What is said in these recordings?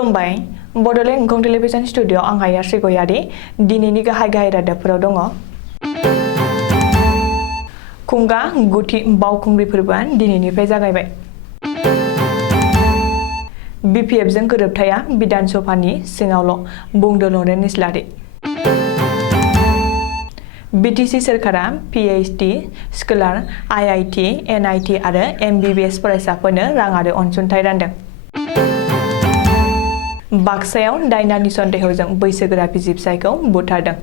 खुलुमबाय Bodoland इंखं television studio आं हायाश्री गयारि दिनैनि गाहाय रादाबफोराव दङ। खुंगा गुथि बावखुंग्रि फोरबोआ दिनैनिफ्राय जागायबाय। बिपिएफजों गोरोबथाया बिधान सभानि सिङावल' बुंदों लरेन इस्लारि। बिटिसि सोरखारा पिएइचडि स्कलार आइआइटि एनआइटि आरो एमबिबिएस फरायसाफोरनो राङारि अनसुंथाइ रानदों। बाक्सायाव दायनानि सन्देहजों बैसोगोरा बिसि-फिसायखौ बुथारदों।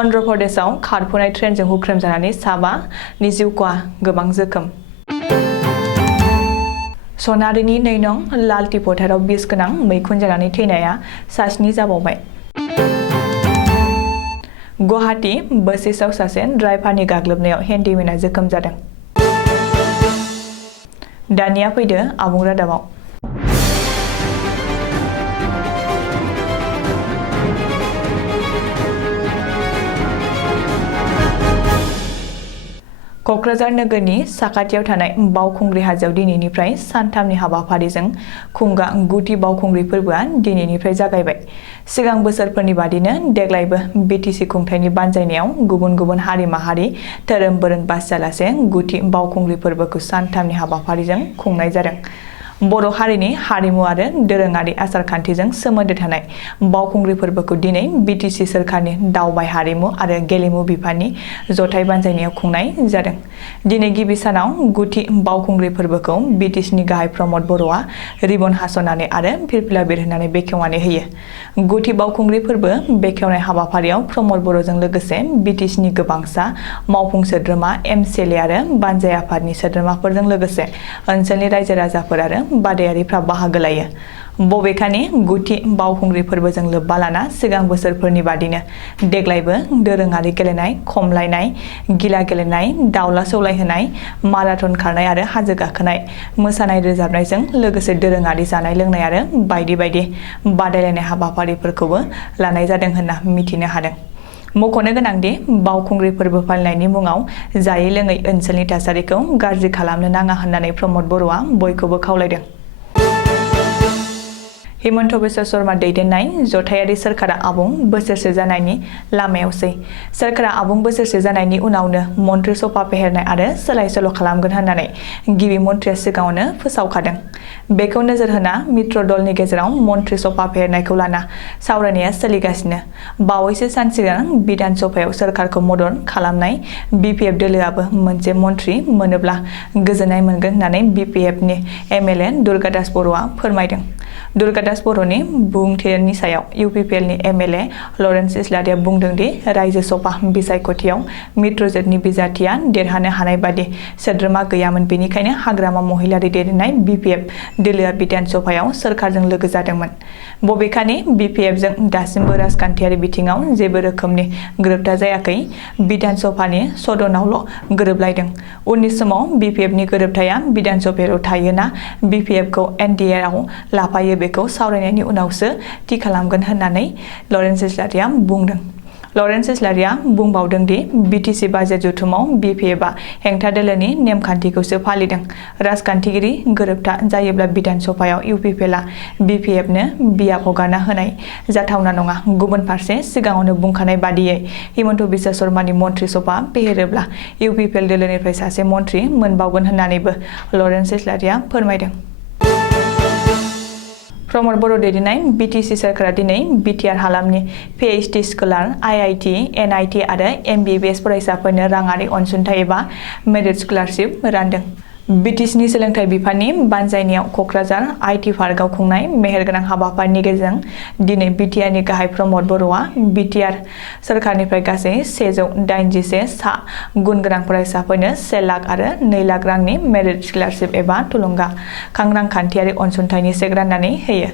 अन्ध्र प्रदेशआव खारफुनाय ट्रेनजों हुख्रेम जानानै 7 जिउ खहा, गोबां जोखोम। सनारिनि 2 नं लालथि फोथाराव बिस गोनां मैखुन जानानै थैनाया 7 जाबावबाय। गुवाहाटी बसिसआव सासे ड्राइभारनि गाग्लोबनायाव हेन्डिमेना जोखोम जादों। दानिया फैदो आबुं रादाबाव। क'क्राझार नोगोरनि साखाथियाव थानाय बावखुंग्रि हाजोआव दिनैनिफ्राय सानथामनि हाबाफारिजों खुंगा गुथि बावखुंग्रि फोरबोआ दिनैनिफ्राय जागायबाय। सिगां बोसोरफोरनि बादिनो देग्लायबो बिटिसि खुंथायनि बानजायनायाव गुबुन गुबुन हारि माहारि धोरोम बोरों बासियालासे गुथि बावखुंग्रि फोरबोखौ सानथामनि हाबाफारिजों खुंनाय जादों। बर' हारिनि हारिमु आरो दोरोङारि आसार-खान्थिजों सोमोन्दो थानाय बावखुंग्रि फोरबोखौ दिनै बिटिसि सोरखारनि दावबाय हारिमु आरो गेलेमु बिफाननि जथाय बानजायनायाव खुंनाय जादों। दिनै गिबि सानाव गुथि बावखुंग्रि फोरबोखौ बिटिसिनि गाहाय प्रमद बर'आ रिबन हास'नानै आरो फिरफिला बिरहोनानै बेखेवनानै होयो। गुथि बावखुंग्रि फोरबो बेखेवनाय हाबाफारियाव प्रमद बर'जों लोगोसे बिटिसिनि गोबांसा मावफुं सोद्रोमा एमसिएलए आरो बानजाय आफादनि सोद्रोमाफोरजों लोगोसे ओनसोलनि रायजो राजाफोर आरो बादायारिफ्रा बाहागो लायो। बबेखानि गुथि बावखुंग्रि फोरबोजों लोब्बा लाना सिगां बोसोरफोरनि बादिनो देग्लायबो दोरोङारि गेलेनाय, खमलायनाय, गिला गेलेनाय, दावला सौलायहोनाय, माराथन खारनाय आरो हाजो गाखोनाय, मोसानाय रोजाबनायजों लोगोसे दोरोङारि जानाय लोंनाय आरो बायदि बायदि बादायलायनाय हाबाफारिफोरखौबो लानाय जादों होनना मिथिनो हादों। मख'नो गोनांदि बावखुंग्रि फोरबो फालिनायनि मुङाव जायै लोङै ओनसोलनि थासारिखौ गाज्रि खालामनो नाङा होननानै प्रमद बर'आ बयखौबो खावलायदों। हिमन्त बिश्व शर्मा दैदेननाय जथायारि सोरखारा आबुं बोसोरसे जानायनि लामायावसै। सोरखारा आबुं बोसोरसे जानायनि उनावनो मन्त्रि सभा फेहेरनाय आरो सोलाय सोल' खालामगोन होननानै गिबि मन्थ्रिया सिगाङावनो फोसावखादों। बेखौ नोजोर होना मित्र दलनि गेजेराव मन्त्रि सभा फेहेरनायखौ लाना सावरायनाया सोलिगासिनो। बावैसो सान सिगां बिधान सभायाव सोरखारखौ मदद खालामनाय बिपिएफ दोलोआबो मोनसे मन्थ्रि मोनोब्ला गोजोननाय मोनगोन होननानै बिपिएफनि एमएलए दुर्गादास बर'आ फोरमायदों। दुर्गादास बर'नि बुंथिनि सायाव इउपिपिएलनि एमएलए लरेन्स इस्लारिया बुंदों दि रायजो सभा बिसायख'थियाव मित्रजोतनि बिजाथिया देरहानो हानाय बादि सोद्रोमा गैयामोन, बेनिखायनो हाग्रामा महिलारि दैदेननाय बिपिएफ दोलोआ बिधान सभायाव सोरखारजों लोगो जादोंमोन। बबेखानि बिपिएफजों दासिमबो राजखान्थियारि बिथिङाव जेबो रोखोमनि गोरोबथा जायाखै, बिधान सभानि सदनावल' गोरोबलायदों। उननि समाव बिपिएफनि गोरोबथाया बिधान सभायाव थायोना बिपिएफखौ एनडिएआव लाफायो बेखौ सावरायनायनि उनावसो थि खालामगोन होननानै लरेन्स इस्लारिया बुंदों। लरेन्स इस्लारिया बुंबावदों दि बिटिसि बाजेट जथुमाव बिपिएफआ हेंथा दोलोनि नेमखान्थिखौसो फालिदों। राजखान्थिगिरि गोरोबथा जायोब्ला बिधान सभायाव इउपिपिएलआ बिपिएफनो बियाब हगारना होनाय जाथावना नङा। गुबुन फारसे सिगाङावनो बुंखानाय बादियै हिमन्त बिश्व शर्मानि मन्त्रि सभा फेहेरोब्ला इउपिपिएल दोलोनिफ्राय सासे मन्थ्रि मोनबावगोन होननानैबो लरेन्स इस्लारिया फोरमायदों। प्रमद बर' दैदेननाय बिटिसि सोरखारा दिनै बिटिआर हालामनि पिएइचडि स्कलार आइआइटि एनआइटि आरो एमबिबिएस फरायसाफोरनो राङारि अनसुंथाइ एबा मेरिट स्कलारशिप रानदों। बिटिसिनि सोलोंथाइ बिफाननि बानजायनायाव क'क्राझार आइटि पार्कआव खुंनाय मेहेरगोनां हाबाफारिनि गेजेरजों दिनै बिटिआरनि गाहाय प्रमद बर'आ बिटिआर सोरखारनिफ्राय गासै 181 सा गुन गोनां फरायसाफोरनो 1 लाख आरो 2 लाख रांनि मेरिट स्कलारशिप एबा थुलुंगाखां रांखान्थियारि अनसुंथाइनि चेक राननानै होयो।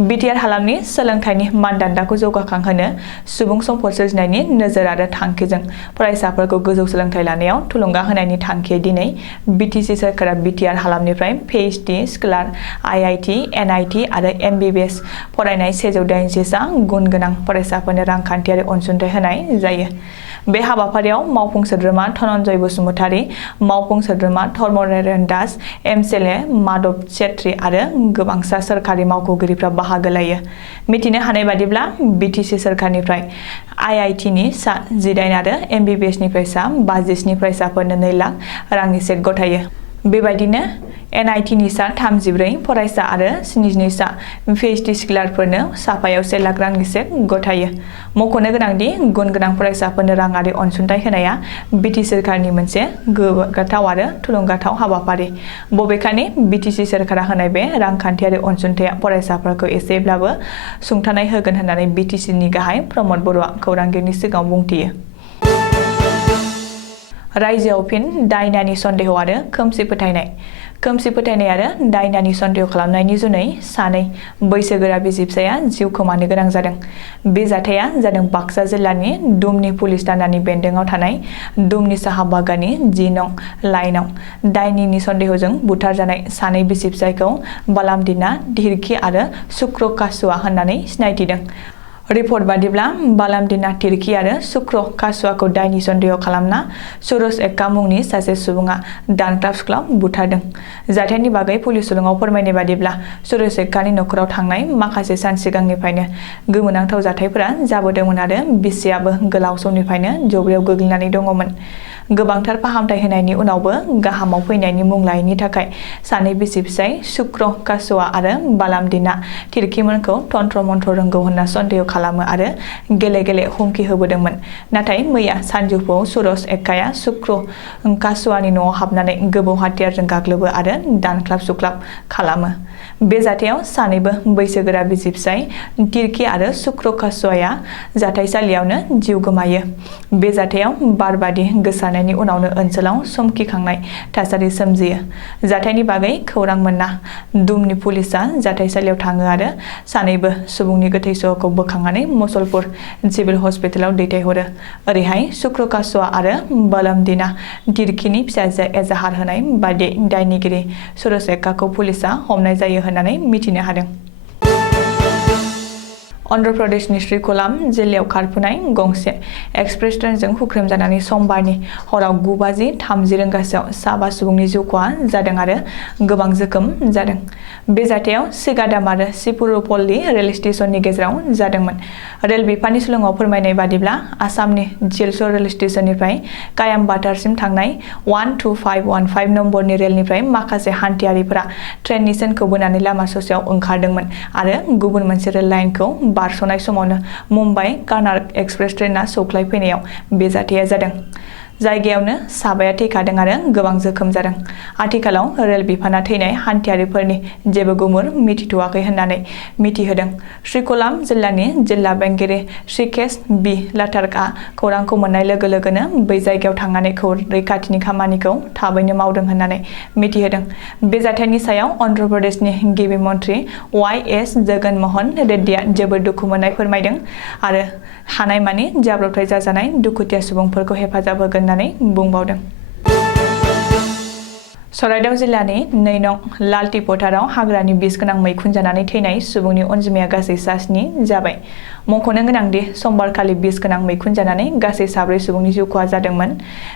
बिटिआर हालामनि सोलोंथाइनि मानदान्दाखौ जौगाखांहोनो सुबुं सम्पद सोरजिनायनि नोजोर आरो थांखिजों फरायसाफोरखौ गोजौ सोलोंथाइ लानायाव थुलुंगा होनायनि थांखियै दिनै बिटिसि सोरखारा बिटिआर हालामनिफ्राय PhD स्कलार IIT NIT आरो MBBS फरायनाय 180 सा गुन गोनां फरायसाफोरनो रांखान्थियारि अनसुंथाइ होनाय जायो। बे हाबाफारियाव मावफुं सोद्रोमा धनन्जय बसुमतारी, मावफुं सोद्रोमा धर्मनारायण दास, MCLA माधव छेत्री आरो गोबांसा सोरखारि मावख'गिरिफ्रा बाहागो लायो। मिथिनो हानाय बादिब्ला बिटिसि सोरखारनिफ्राय IIT नि सा 18 आरो MBBS निफ्राय सा 57 फरायसाफोरनो 2 लाख रांनि चेक गथायो। बेबायदिनो NIT नि सा 34 फरायसा आरो 72 सा PhD स्कलारफोरनो साफायाव 1 लाख रांनि चेक गथायो। मख'नो गोनांदि गुन गोनां फरायसाफोरनो राङारि अनसुंथाइ होनाया बिटिसि सोरखारनि मोनसे गोग्गाथाव आरो थुलुंगाथाव हाबाफारि। बबेखानि बिटिसि सोरखारा होनाय बे रांखान्थियारि अनसुंथाइया फरायसाफोरखौ एसेब्लाबो सुंथानाय होगोन होननानै बिटिसि नि गाहाय प्रमद बरुवा खौरांगिरिनि सिगाङाव बुंथियो। रायजोआव फिन दायनानि सन्देह आरो खोमसि फोथायनाय। खोमसि फोथायनाय आरो दायनानि सन्देह खालामनायनि जुनै 2 बैसोगोरा बिसि-फिसाया जिउ खोमानो गोनां जादों। बे जाथाया जादों बाक्सा जिल्लानि दुमनि पुलिस थानानि बेन्दोङाव थानाय दुमनि साहा बागाननि 10 नं लाइनआव दायनिनि सन्देहजों बुथारजानाय 2 बिसि-फिसायखौ बालामदिना तिर्की आरो शुक्र कासुआ होननानै सिनायथिदों। रिपर्ट बादिब्ला बालामदिना तिर्की आरो शुक्र कासुआखौ दायनि सन्देह खालामना सुरज एक्का मुंनि सासे सुबुङा दानख्लाब-सुख्लाब बुथारदों। जाथायनि बागै पुलिस सुलुङाव फोरमायनाय बादिब्ला सुरज एक्कानि नखराव थांनाय माखासे सान सिगांनिफ्रायनो गोमोनांथाव जाथायफोरा जाबोदोंमोन आरो बिसियाबो गोलाव समनिफ्रायनो जब्रायाव गोग्लैनानै दङमोन। गोबांथार फाहामथाय होनायनि उनावबो गाहामाव फैनायनि मुं लायैनि थाखाय 2 बिसि-फिसाय शुक्र कासुआ आरो बालामदिना तिर्कीमोनखौ तन्त्र मन्त्र रोंगौ होनना सन्देह खालामो आरो गेले-गेले हुमखि होबोदोंमोन। नाथाय मैया सानजौफुआव सुरज एक्काया शुक्र कासुआनि न'आव हाबनानै गोबौ हाथियारजों गाग्लोबो आरो दानख्लाब-सुख्लाब खालामो। बे जाथायाव 2 बैसोगोरा बिसि-फिसाय तिर्की आरो शुक्र कासुआया जाथायसालियावनो जिउ गोमायो। बे जाथायाव बारबादि गोसारनायनि उनावनो ओनसोलाव समखिखांनाय थासारि सोमजियो। जाथायनि बागै खौरां मोनना दुमनि पुलिसआ जाथायसालियाव थाङो आरो 2 सुबुंनि गोथै सहखौ बोखांनानै मुसलपुर सिभिल हस्पिटालाव दैथायहरो। ओरैहाय शुक्र कासुआ आरो बालामदिना तिर्कीनि फिसाजो एजाहार होनाय बायदि दायनिगिरि सुरज एक्काखौ पुलिसआ हमनाय जायो होननानै मिथिनो हादों। अन्ध्र प्रदेशनि श्रीकाकुलम जिल्लायाव खारफुनाय गंसे एक्सप्रेस ट्रेनजों हुख्रेमजानानै समबारनि हराव 9:30 रिंगासोआव 5 सुबुंनि जिउ खहा जादों आरो गोबां जोखोम जादों। बे जाथायाव सिगादाम आरो सिपुरुपल्ली रेल स्टेशननि गेजेराव जादोंमोन। रेल बिफाननि सुलुङाव फोरमायनाय बादिब्ला आसामनि जिलसर रेल स्टेशननिफ्राय कायामबाटारसिम थांनाय 12515 नम्बरनि रेलनिफ्राय माखासे हान्थियारिफोरा ट्रेननि चेनखौ बोनानै लामा ससेयाव ओंखारदोंमोन आरो गुबुन मोनसे रेल लाइनखौ बारस'नाय समावनो मुम्बाइ कर्नाटक एक्सप्रेस ट्रेनआ सौख्लायफैनायाव बे जाथाया जादों। जायगायावनो 5 थैखादों आरो गोबां जोखोम जादों। आथिखालाव रेल बिफाना थैनाय हान्थियारिफोरनि जेबो गुमुर मिथिथ'वाखै होननानै मिथिहोदों। श्रीकाकुलम जिल्लानि जिल्ला बेंगिरि श्रीकेश बि लाटारकआ खौरांखौ मोननाय लोगो लोगोनो बै जायगायाव थांनानै रैखाथिनि खामानिखौ थाबैनो मावदों होननानै मिथिहोदों। बे जाथायनि सायाव अन्ध्र प्रदेशनि गिबि मन्थ्रि YS जगन मोहन रेड्डीआ जोबोद दुखु मोननाय फोरमायदों आरो हानायमानि जाब्रबथाय जाजानाय दुखुथिया सुबुंफोरखौ हेफाजाब होगोन होननानै बुंबावदों। चराइदेउ जिल्लानि 2 नं लालटि फोथाराव हाग्रानि बिस गोनां मैखुन जानानै थैनाय सुबुंनि अनजिमाया गासै 7 जाबाय। मख'नो गोनांदि समबारखालि बिस गोनां मैखुन जानानै गासै 4 सुबुंनि जिउ खहा जादोंमोन।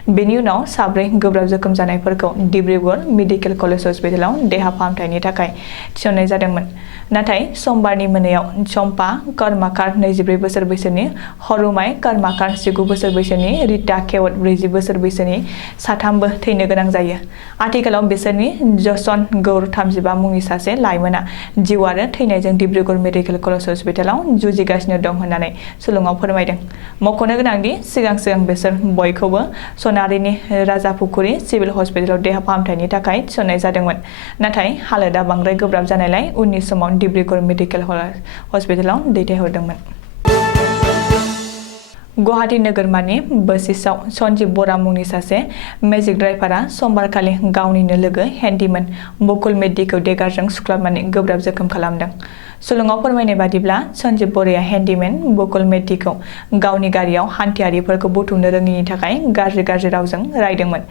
बेनि उनाव 4 गोब्राब जोखोम जानायफोरखौ डिब्रुगड़ मेडिकेल कलेज हस्पिटालाव देहा फाहामथायनि थाखाय थिसननाय जादोंमोन। नाथाय समबारनि मोनायाव चम्पा कर्माकार 24 बोसोर बैसोनि, हरुमाय कर्माकार 19 बोसोर बैसोनि, रिता केवट 40 बोसोर बैसोनि साथामबो थैनो गोनां जायो। आथिखालाव बिसोरनि जसन गौर 35 मुंनि सासे लाइमोना जिउ आरो थैनायजों डिब्रुगड़ मेडिकेल कलेज हस्पिटालाव जुजिगासिनो दं होननानै सुलुङाव फोरमायदों। मख'नो गोनांदि सिगां बिसोर बयखौबो सनारिनि राजापुखुरी सिभिल हस्पिटालाव देहा फाहामथायनि थाखाय थिसननाय जादोंमोन। नाथाय हालोदा बांद्राय गोब्राब जानायलाय उननि समाव डिब्रुगड़ मेडिकेल हस्पिटालाव दैथायहरदोंमोन। गुवाहाटी नोगोरमानि बसिसआव सन्जीब बरा मुंनि सासे मेजिक ड्राइभारा समबारखालि गावनिनो लोगो हेन्डीमेन बकुल मेद्दिखौ देगारजों सुख्लाबनानै गोब्राब जोखोम खालामदों। सुलुङाव फोरमायनाय बादिब्ला सन्जीब बराया हेन्डीमेन बकुल मेद्दिखौ गावनि गारियाव हान्थियारिफोरखौ बुथुमनो रोङिनि थाखाय गाज्रि रावजों रायदोंमोन।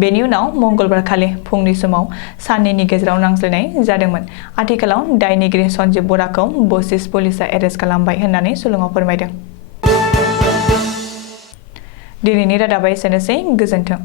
बेनि उनाव मंगलबारखालि फुंनि समाव सानैनि गेजेराव नांज्लायनाय जादोंमोन। आथिखालाव दायनिगिरि सन्जीब बराखौ बसिस पुलिसआ एरेस्ट खालामबाय होननानै सुलुङाव फोरमायदों। दिनैनि रादाबा एसेनोसै, गोजोन्थों।